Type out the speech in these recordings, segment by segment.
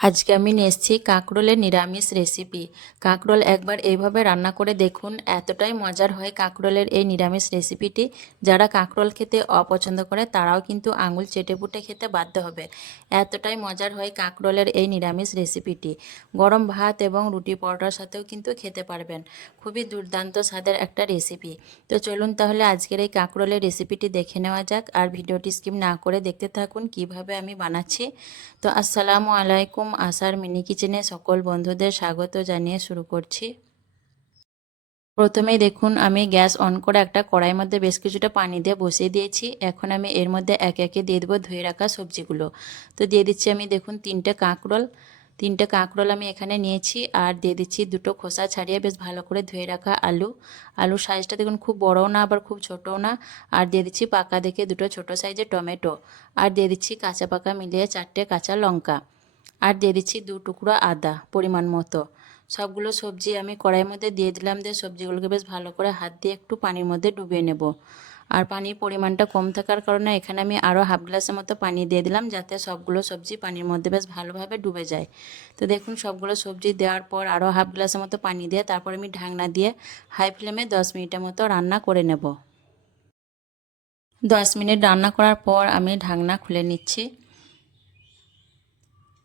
আজকে আমি নিয়ে এসেছি কাঁকরোলের নিরামিষ রেসিপি। কাঁকরোল একবার এইভাবে রান্না করে দেখুন, এতটাই মজার হয় কাঁকরোলের এই নিরামিষ রেসিপিটি। যারা কাঁকরোল খেতে অপছন্দ করে, তারাও কিন্তু আঙুল চেটে পুটে খেতে বাধ্য হবে। এতটাই মজার হয় কাঁকরোলের এই নিরামিষ রেসিপিটি। গরম ভাত এবং রুটি পরোটার সাথেও কিন্তু খেতে পারবেন। খুবই দুর্দান্ত স্বাদের একটা রেসিপি। তো চলুন তাহলে আজকের এই কাঁকরোলের রেসিপিটি দেখে নেওয়া যাক, আর ভিডিওটি স্কিপ না করে দেখতে থাকুন কীভাবে আমি বানাচ্ছি। তো আসসালামু আলাইকুম আসার মিনি কিচেনে সকল বন্ধুদের স্বাগত জানিয়ে শুরু করছি। প্রথমেই দেখুন, আমি গ্যাস অন করে একটা কড়াইয়ের মধ্যে বেশ কিছুটা পানি দিয়ে বসিয়ে দিয়েছি। এখন আমি এর মধ্যে একে একে দিয়ে দেবো ধুয়ে রাখা সবজিগুলো। তো দিয়ে দিচ্ছি আমি দেখুন তিনটে কাঁকরোল। তিনটে কাঁকরোল আমি এখানে নিয়েছি আর দিয়ে দিচ্ছি দুটো খোসা ছাড়িয়ে বেশ ভালো করে ধুয়ে রাখা আলু। আলুর সাইজটা দেখুন খুব বড়ও না, আবার খুব ছোটও না। আর দিয়ে দিচ্ছি পাকা দেখে দুটো ছোট সাইজের টমেটো। আর দিয়ে দিচ্ছি কাঁচা পাকা মিলিয়ে চারটে কাঁচা লঙ্কা। আর দিয়ে দিচ্ছি দু টুকরো আদা পরিমাণ মতো। সবগুলো সবজি আমি কড়াইয়ের মধ্যে দিয়ে দিলাম দিয়ে সবজিগুলোকে বেশ ভালো করে হাত দিয়ে একটু পানির মধ্যে ডুবিয়ে নেব। আর পানির পরিমাণটা কম থাকার কারণে এখানে আমি আরও হাফ গ্লাসের মতো পানি দিয়ে দিলাম যাতে সবগুলো সবজি পানির মধ্যে বেশ ভালোভাবে ডুবে যায়। তো দেখুন সবগুলো সবজি দেওয়ার পর আরও হাফ গ্লাসের মতো পানি দিয়ে তারপর আমি ঢাকনা দিয়ে হাই ফ্লেমে দশ মিনিটের মতো রান্না করে নেব। দশ মিনিট রান্না করার পর আমি ঢাকনা খুলে নিচ্ছি।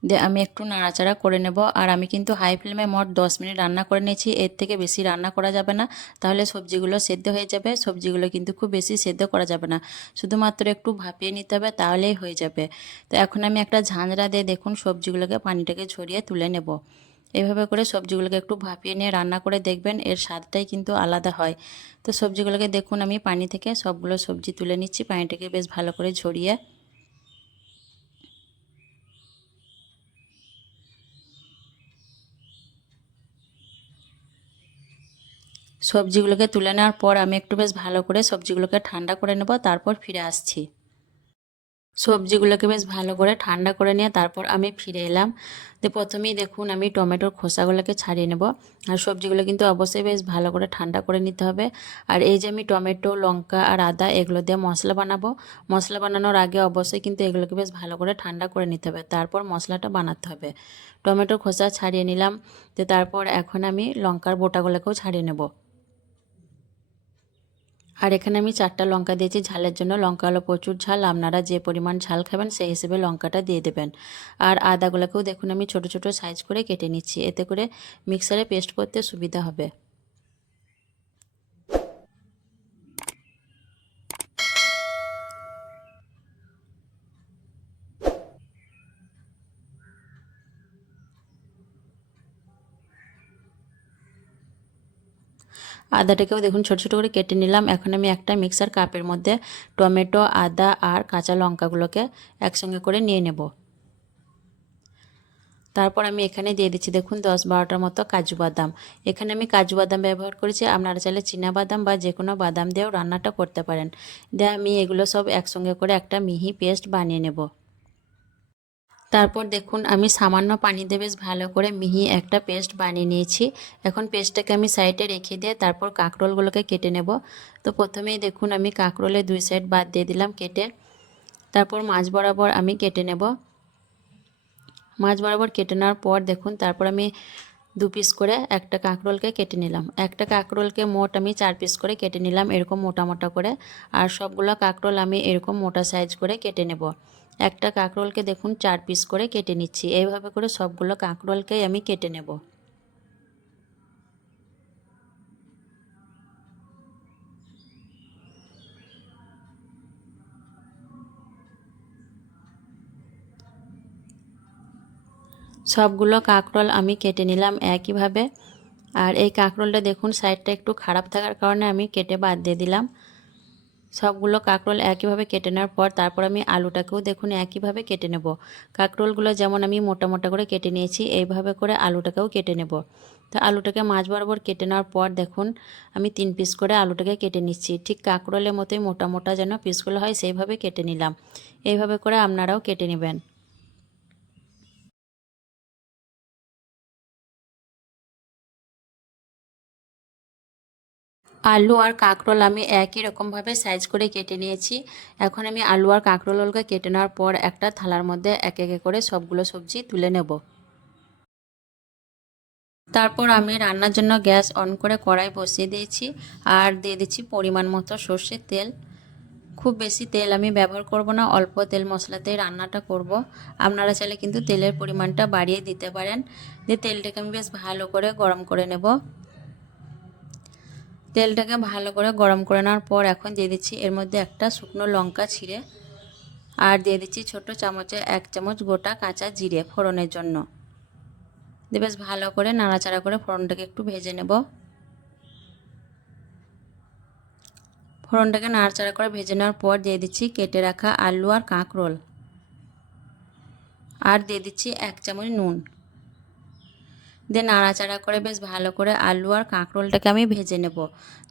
দিয়ে আমি একটু নাড়াচাড়া করে নেব। আর আমি কিন্তু হাই ফ্লেমে মোট দশ মিনিট রান্না করে নিয়েছি। এর থেকে বেশি রান্না করা যাবে না। তাহলে সবজিগুলো সেদ্ধ হয়ে যাবে। সবজিগুলো কিন্তু খুব বেশি সেদ্ধ করা যাবে না। শুধুমাত্র একটু ভাপিয়ে নিতে হবে, তাহলেই হয়ে যাবে। তো এখন আমি একটা ঝাঁঝরা দিয়ে দেখুন সবজিগুলোকে পানিটাকে ছড়িয়ে তুলে নেব। এভাবে করে সবজিগুলোকে একটু ভাপিয়ে নিয়ে রান্না করে দেখবেন, এর স্বাদটাই কিন্তু আলাদা হয়। তো সবজিগুলোকে দেখুন, আমি পানি থেকে সবগুলো সবজি তুলে নিচ্ছি। পানিটাকে বেশ ভালো করে ঝরিয়ে সবজিগুলোকে তুলে নেওয়ার পর আমি একটু বেশ ভালো করে সবজিগুলোকে ঠান্ডা করে নেব, তারপর ফিরে আসছি। সবজিগুলোকে বেশ ভালো করে ঠান্ডা করে নিয়ে তারপর আমি ফিরে এলাম। তো প্রথমেই দেখুন আমি টমেটোর খোসাগুলোকে ছাড়িয়ে নেব। আর সবজিগুলো কিন্তু অবশ্যই বেশ ভালো করে ঠান্ডা করে নিতে হবে। আর এই যে আমি টমেটো, লঙ্কা আর আদা, এগুলো দিয়ে মশলা বানাবো। মশলা বানানোর আগে অবশ্যই কিন্তু এগুলোকে বেশ ভালো করে ঠান্ডা করে নিতে হবে। তারপর মশলাটা বানাতে হবে। টমেটোর খোসা ছাড়িয়ে নিলাম। তো তারপর এখন আমি লঙ্কার বোটাগুলোকেও ছাড়িয়ে নেব। আর এখানে আমি চারটা লঙ্কা দিয়েছি, ঝালের জন্য লঙ্কা হলো প্রচুর ঝাল, আপনারা যে পরিমাণ ঝাল খাবেন সেই হিসেবে লঙ্কাটা দিয়ে দেবেন। আর আদাগুলোকেও দেখুন আমি ছোট ছোট সাইজ করে কেটে নিচ্ছি, এতে করে মিক্সারে পেস্ট করতে সুবিধা হবে। আদাটাকেও দেখুন, ছোটো ছোটো করে কেটে নিলাম। এখন আমি একটা মিক্সার কাপের মধ্যে টমেটো, আদা আর কাঁচা লঙ্কাগুলোকে একসঙ্গে করে নিয়ে নেব। তারপর আমি এখানে দিয়ে দিচ্ছি দেখুন, দশ বারোটার মতো কাজু বাদাম। এখানে আমি কাজু বাদাম ব্যবহার করেছি। আপনারা চাইলে চীনা বাদাম বা যে কোনো বাদাম দিয়েও রান্নাটা করতে পারেন। দিয়ে আমি এগুলো সব একসঙ্গে করে একটা মিহি পেস্ট বানিয়ে নেব। তারপর দেখুন, আমি সামান্য পানি দিয়ে বেশ ভালো করে মিহি একটা পেস্ট বানিয়ে নিয়েছি। এখন পেস্টটাকে আমি সাইডে রেখে দিয়ে তারপর কাঁকরোলগুলোকে কেটে নেব। তো প্রথমেই দেখুন, আমি কাঁকরোলের দুই সাইড বাদ দিয়ে দিলাম কেটে। তারপর মাছ বরাবর আমি কেটে নেব। মাছ বরাবর কেটে নেওয়ার পর দেখুন, তারপর আমি দু পিস করে একটা কাঁকরোলকে কেটে নিলাম। একটা কাঁকরোলকে মোট আমি চার পিস করে কেটে নিলাম এরকম মোটা মোটা করে। আর সবগুলো কাঁকরোল আমি এরকম মোটা সাইজ করে কেটে নেব। একটা কাঁকরোলকে দেখুন, চার পিস করে কেটে নিচ্ছি। এইভাবে করে সবগুলো কাঁকরোলকেই আমি কেটে নেব। সবগুলো কাঁকরোল আমি কেটে নিলাম একইভাবে। আর এই কাঁকরোলটা দেখুন সাইডটা একটু খারাপ থাকার কারণে আমি কেটে বাদ দিয়ে দিলাম। সবগুলো কাঁকরোল একইভাবে কেটে নেওয়ার পর তারপর আমি আলুটাকেও দেখুন একইভাবে কেটে নেব। কাঁকরোলগুলো যেমন আমি মোটা মোটা করে কেটে নিয়েছি, এইভাবে করে আলুটাকেও কেটে নেব। তো আলুটাকে মাছ বরাবর কেটে নেওয়ার পর দেখুন আমি তিন পিস করে আলুটাকে কেটে নিচ্ছি। ঠিক কাঁকরোলের মতোই মোটা মোটা যেন পিসগুলো হয় সেইভাবে কেটে নিলাম। এইভাবে করে আপনারাও কেটে নেবেন। আলু আর কাঁকরোল আমি একই রকমভাবে সাইজ করে কেটে নিয়েছি। এখন আমি আলু আর কাঁকরোলকে কেটে নেওয়ার পর একটা থালার মধ্যে এক একে করে সবগুলো সবজি তুলে নেব। তারপর আমি রান্নার জন্য গ্যাস অন করে কড়াই বসিয়ে দিয়েছি আর দিয়ে দিচ্ছি পরিমাণ মতো সর্ষের তেল। খুব বেশি তেল আমি ব্যবহার করব না, অল্প তেল মশলাতেই রান্নাটা করব। আপনারা চাইলে কিন্তু তেলের পরিমাণটা বাড়িয়ে দিতে পারেন। দিয়ে তেলটাকে আমি বেশ ভালো করে গরম করে নেব। তেলটাকে ভালো করে গরম করে নেওয়ার পর এখন দিয়ে দিচ্ছি এর মধ্যে একটা শুকনো লঙ্কা ছিঁড়ে। আর দিয়ে দিচ্ছি ছোট চামচে এক চামচ গোটা কাঁচা জিরে ফোড়নের জন্য। দিয়ে বেশ ভালো করে নাড়াচাড়া করে ফোড়নটাকে একটু ভেজে নেব। ফোড়নটাকে নাড়াচাড়া করে ভেজে নেওয়ার পর দিয়ে দিচ্ছি কেটে রাখা আলু আর কাঁকরোল। আর দিয়ে দিচ্ছি এক চামচ নুন। দিয়ে নাড়াচাড়া করে বেশ ভালো করে আলু আর কাঁকরোলটাকে আমি ভেজে নেব।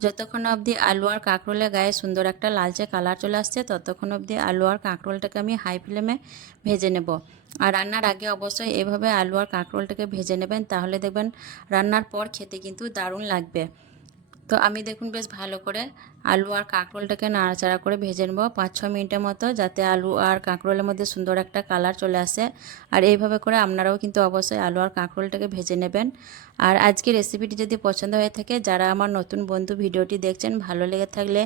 যতক্ষণ অবধি আলু আর কাঁকরোলের গায়ে সুন্দর একটা লালচে কালার চলে আসছে, ততক্ষণ অবধি আলু আর কাঁকরোলটাকে আমি হাই ফ্লেমে ভেজে নেব। আর রান্নার আগে অবশ্যই এভাবে আলু আর কাঁকরোলটাকে ভেজে নেবেন, তাহলে দেখবেন রান্নার পর খেতে কিন্তু দারুণ লাগবে। তো আমি দেখুন বেশ ভালো করে আলু আর কাঁকরোলটাকে নাড়াচাড়া করে ভেজে নেব। পাঁচ, ছ মিনিটের মতো যাতে আলু আর কাঁকরোলের মধ্যে সুন্দর একটা কালার চলে আসে। আর এইভাবে করে আপনারাও কিন্তু অবশ্যই আলু আর কাঁকরোলটাকে ভেজে নেবেন। আর আজকে রেসিপিটি যদি পছন্দ হয়ে থাকে, যারা আমার নতুন বন্ধু ভিডিওটি দেখছেন, ভালো লেগে থাকলে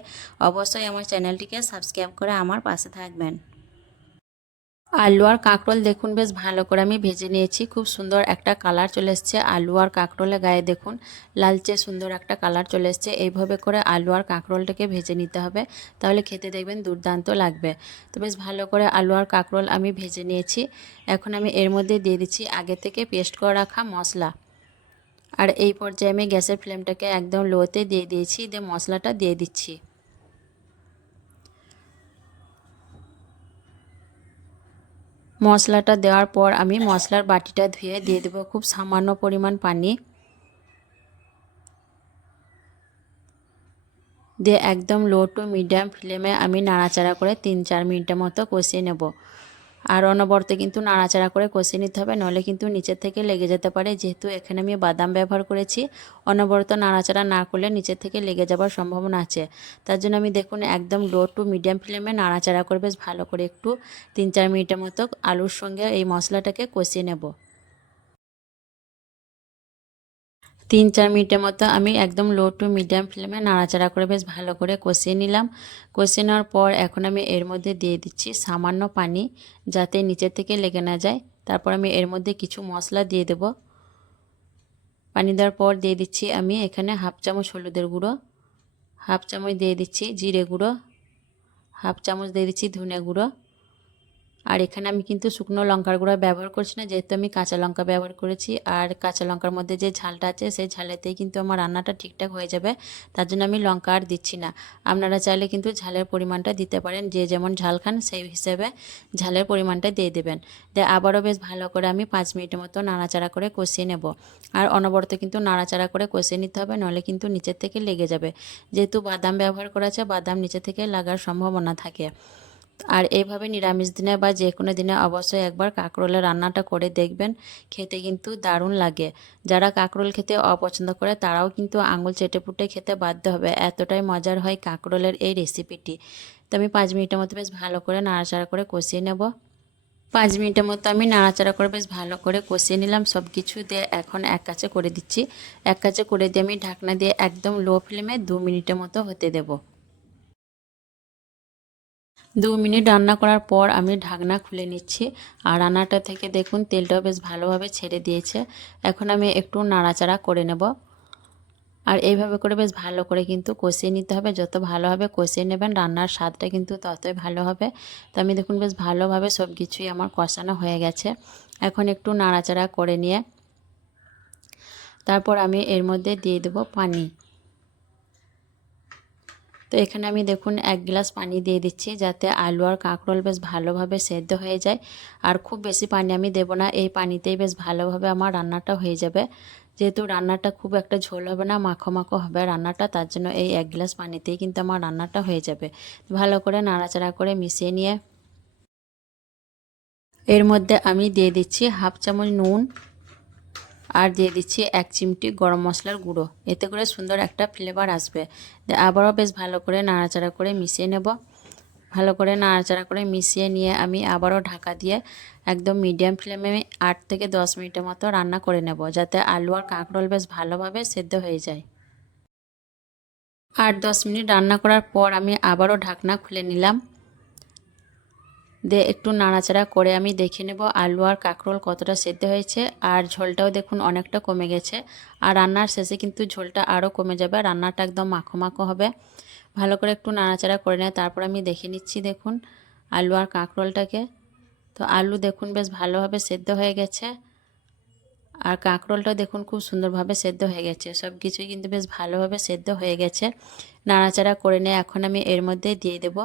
অবশ্যই আমার চ্যানেলটিকে সাবস্ক্রাইব করে আমার পাশে থাকবেন। আলু আর কাঁকরোল দেখুন, বেশ ভালো করে আমি ভেজে নিয়েছি। খুব সুন্দর একটা কালার চলে এসছে আলু আর কাঁকরোলের গায়ে, দেখুন। লালচে সুন্দর একটা কালার চলে এসছে। এইভাবে করে আলু আর কাঁকরোলটাকে ভেজে নিতে হবে, তাহলে খেতে দেখবেন দুর্দান্ত লাগবে। তো বেশ ভালো করে আলু আর কাঁকরোল আমি ভেজে নিয়েছি। এখন আমি এর মধ্যে দিয়ে দিচ্ছি আগে থেকে পেস্ট করে রাখা মশলা। আর এই পর্যায়ে আমি গ্যাসের ফ্লেমটাকে একদম লোতে দিয়ে দিয়েছি, দিয়ে মশলাটা দিয়ে দিচ্ছি। মশলাটা দেওয়ার পর আমি মশলার বাটিটা ধুয়ে দিয়ে দেবো খুব সামান্য পরিমাণ পানি। দিয়ে একদম লো টু মিডিয়াম ফ্লেমে আমি নাড়াচাড়া করে তিন চার মিনিটের মতো কষিয়ে নেব। আর অনবর্তে কিন্তু নাড়াচাড়া করে কষে নিতে হবে নলে কিন্তু নিচের থেকে লেগে যেতে পারে। যেহেতু এখানে আমি বাদাম ব্যবহার করেছি, অনবরত নাড়াচাড়া না করলে নিচের থেকে লেগে যাওয়ার সম্ভাবনা আছে। তার জন্য আমি দেখুন একদম লো টু মিডিয়াম ফ্লেমে নাড়াচাড়া করে বেশ ভালো করে একটু তিন চার মিনিটের মতো আলুর সঙ্গে এই মশলাটাকে কষিয়ে নেব। তিন চার মিনিটের মতো আমি একদম লো টু মিডিয়াম ফ্লেমে নাড়াচাড়া করে বেশ ভালো করে কষিয়ে নিলাম। কষিয়ে নেওয়ার পর এখন আমি এর মধ্যে দিয়ে দিচ্ছি সামান্য পানি যাতে নিচের থেকে লেগে না যায়। তারপর আমি এর মধ্যে কিছু মশলা দিয়ে দেব। পানি দেওয়ার পর দিয়ে দিচ্ছি আমি এখানে হাফ চামচ হলুদের গুঁড়ো, হাফ চামচ দিয়ে দিচ্ছি জিরে গুঁড়ো, হাফ চামচ দিয়ে দিচ্ছি ধনে গুঁড়ো আর এখানে আমি কিন্তু শুকনো লঙ্কার গুঁড়া ব্যবহার করছি না, যেহেতু আমি কাঁচা লঙ্কা ব্যবহার করেছি। আর কাঁচা লঙ্কার মধ্যে যে ঝালটা আছে, সেই ঝালেতেই কিন্তু আমার রান্নাটা ঠিকঠাক হয়ে যাবে। তার জন্য আমি লঙ্কা আর দিচ্ছি না। আপনারা চাইলে কিন্তু ঝালের পরিমাণটা দিতে পারেন, যে যেমন ঝাল খান সেই হিসেবে ঝালের পরিমাণটা দিয়ে দেবেন। দিয়ে আবারও বেশ ভালো করে আমি পাঁচ মিনিটের মতো নাড়াচাড়া করে কষিয়ে নেব। আর অনবরত কিন্তু নাড়াচাড়া করে কষিয়ে নিতে হবে নলে কিন্তু নিচের থেকে লেগে যাবে। যেহেতু বাদাম ব্যবহার করা আছে, বাদাম নিচে থেকে লাগার সম্ভাবনা থাকে। আর এইভাবে নিরামিষ দিনে বা যে কোনো দিনে অবশ্যই একবার কাঁকরোলের রান্নাটা করে দেখবেন, খেতে কিন্তু দারুণ লাগে। যারা কাঁকরোল খেতে অপছন্দ করে, তারাও কিন্তু আঙুল চেটে পুটে খেতে বাধ্য হবে। এতটাই মজার হয় কাঁকরোলের এই রেসিপিটি। তো আমি পাঁচ মিনিটের মতো বেশ ভালো করে নাড়াচাড়া করে কষিয়ে নেব। পাঁচ মিনিটের মতো আমি নাড়াচাড়া করে বেশ ভালো করে কষিয়ে নিলাম সব কিছু দিয়ে এখন এক কাছে করে দিচ্ছি। এক কাছে করে দিয়ে আমি ঢাকনা দিয়ে একদম লো ফ্লেমে দু মিনিটের মতো হতে দেবো। দু মিনিট রান্না করার পর আমি ঢাকনা খুলে নিচ্ছি। আর রান্নাটা থেকে দেখুন তেলটাও বেশ ভালোভাবে ছেড়ে দিয়েছে। এখন আমি একটু নাড়াচাড়া করে নেব। আর এইভাবে করে বেশ ভালো করে কিন্তু কষিয়ে নিতে হবে। যত ভালোভাবে কষিয়ে নেবেন, রান্নার স্বাদটা কিন্তু ততই ভালো হবে। তো আমি দেখুন, বেশ ভালোভাবে সব কিছুই আমার কষানো হয়ে গেছে। এখন একটু নাড়াচাড়া করে নিয়ে তারপর আমি এর মধ্যে দিয়ে দেবো পানি। তো এখানে আমি দেখুন এক গ্লাস পানি দিয়ে দিচ্ছি যাতে আলু আর কাঁকরোল বেশ ভালোভাবে সেদ্ধ হয়ে যায়। আর খুব বেশি পানি আমি দেব না, এই পানিতেই বেশ ভালোভাবে আমার রান্নাটা হয়ে যাবে। যেহেতু রান্নাটা খুব একটা ঝোল হবে না, মাখো মাখো হবে রান্নাটা, তার জন্য এই এক গ্লাস পানিতেই কিন্তু আমার রান্নাটা হয়ে যাবে। ভালো করে নাড়াচাড়া করে মিশিয়ে নিয়ে এর মধ্যে আমি দিয়ে দিচ্ছি হাফ চামচ নুন আর দিয়ে দিচ্ছি এক চিমটি গরম মশলার গুঁড়ো। এতে করে সুন্দর একটা ফ্লেভার আসবে। আবারও বেশ ভালো করে নাড়াচাড়া করে মিশিয়ে নেব। ভালো করে নাড়াচাড়া করে মিশিয়ে নিয়ে আমি আবারও ঢাকা দিয়ে একদম মিডিয়াম ফ্লেমে আট থেকে দশ মিনিটের মতো রান্না করে নেব, যাতে আলু আর কাঁকরোল বেশ ভালোভাবে সেদ্ধ হয়ে যায়। আট দশ মিনিট রান্না করার পর আমি আবারও ঢাকনা খুলে নিলাম। দিয়ে একটু নাড়াচাড়া করে আমি দেখে নেব আলু আর কাঁকরোল কতটা সেদ্ধ হয়েছে। আর ঝোলটাও দেখুন অনেকটা কমে গেছে। আর রান্নার শেষে কিন্তু ঝোলটা আরও কমে যাবে রান্নাটা একদম মাখো মাখো হবে। ভালো করে একটু নাড়াচাড়া করে নেয় তারপর আমি দেখে নিচ্ছি দেখুন আলু আর কাঁকরোলটাকে। তো আলু দেখুন বেশ ভালোভাবে সেদ্ধ হয়ে গেছে। আর কাঁকরোলটা দেখুন খুব সুন্দরভাবে সেদ্ধ হয়ে গেছে। সব কিছুই কিন্তু বেশ ভালোভাবে সেদ্ধ হয়ে গেছে। নাড়াচাড়া করে নিয়ে এখন আমি এর মধ্যে দিয়ে দেব।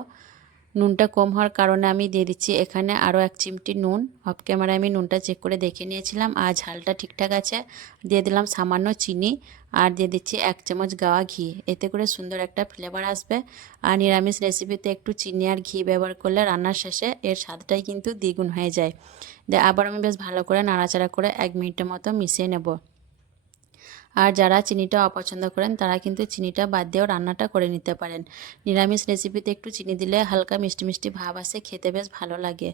নুনটা কম হওয়ার কারণে আমি দিয়ে দিচ্ছি এখানে আরও এক চিমটি নুন। অফ ক্যামেরায় আমি নুনটা চেক করে দেখে নিয়েছিলাম। আর ঝালটা ঠিকঠাক আছে। দিয়ে দিলাম সামান্য চিনি আর দিয়ে দিচ্ছি এক চামচ গাওয়া ঘি। এতে করে সুন্দর একটা ফ্লেভার আসবে। আর নিরামিষ রেসিপিতে একটু চিনি আর ঘি ব্যবহার করলে রান্নার শেষে এর স্বাদটাই কিন্তু দ্বিগুণ হয়ে যায়। আবার আমি বেশ ভালো করে নাড়াচাড়া করে এক মিনিটের মতো মিশিয়ে নেব। আর যারা চিনিটা অপছন্দ করেন, তারা কিন্তু চিনিটা বাদ দিয়েও রান্নাটা করে নিতে পারেন। নিরামিষ রেসিপিতে একটু চিনি দিলে হালকা মিষ্টি মিষ্টি ভাব আসে, খেতে বেশ ভালো লাগে।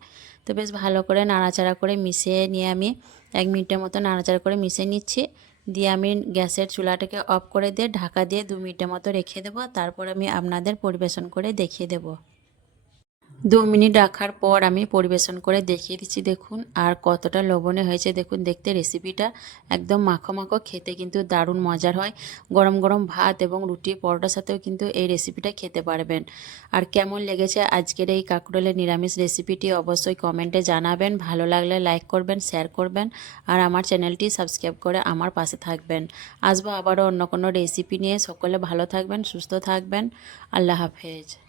তো বেশ ভালো করে নাড়াচাড়া করে মিশিয়ে নিয়ে আমি এক মিনিটের মতো নাড়াচাড়া করে মিশিয়ে নিচ্ছি। দিয়ে আমি গ্যাসের চুলাটাকে অফ করে দিয়ে ঢাকা দিয়ে দু মিনিটের মতো রেখে দেবো। তারপর আমি আপনাদের পরিবেশন করে দেখিয়ে দেবো। দু মিনিট রাখার পর আমি পরিবেশন করে দেখিয়ে দিচ্ছি, দেখুন, আর কতটা লবণে হয়েছে। দেখুন, দেখতে রেসিপিটা একদম মাখো মাখো খেতে কিন্তু দারুণ মজার হয়। গরম গরম ভাত এবং রুটি পরোটার সাথেও কিন্তু এই রেসিপিটা খেতে পারবেন। আর কেমন লেগেছে আজকের এই কাঁকরোলের নিরামিষ রেসিপিটি অবশ্যই কমেন্টে জানাবেন। ভালো লাগলে লাইক করবেন শেয়ার করবেন, আর আমার চ্যানেলটি সাবস্ক্রাইব করে আমার পাশে থাকবেন। আসব আবারও অন্য কোনো রেসিপি নিয়ে। সকলে ভালো থাকবেন, সুস্থ থাকবেন। আল্লাহ হাফেজ।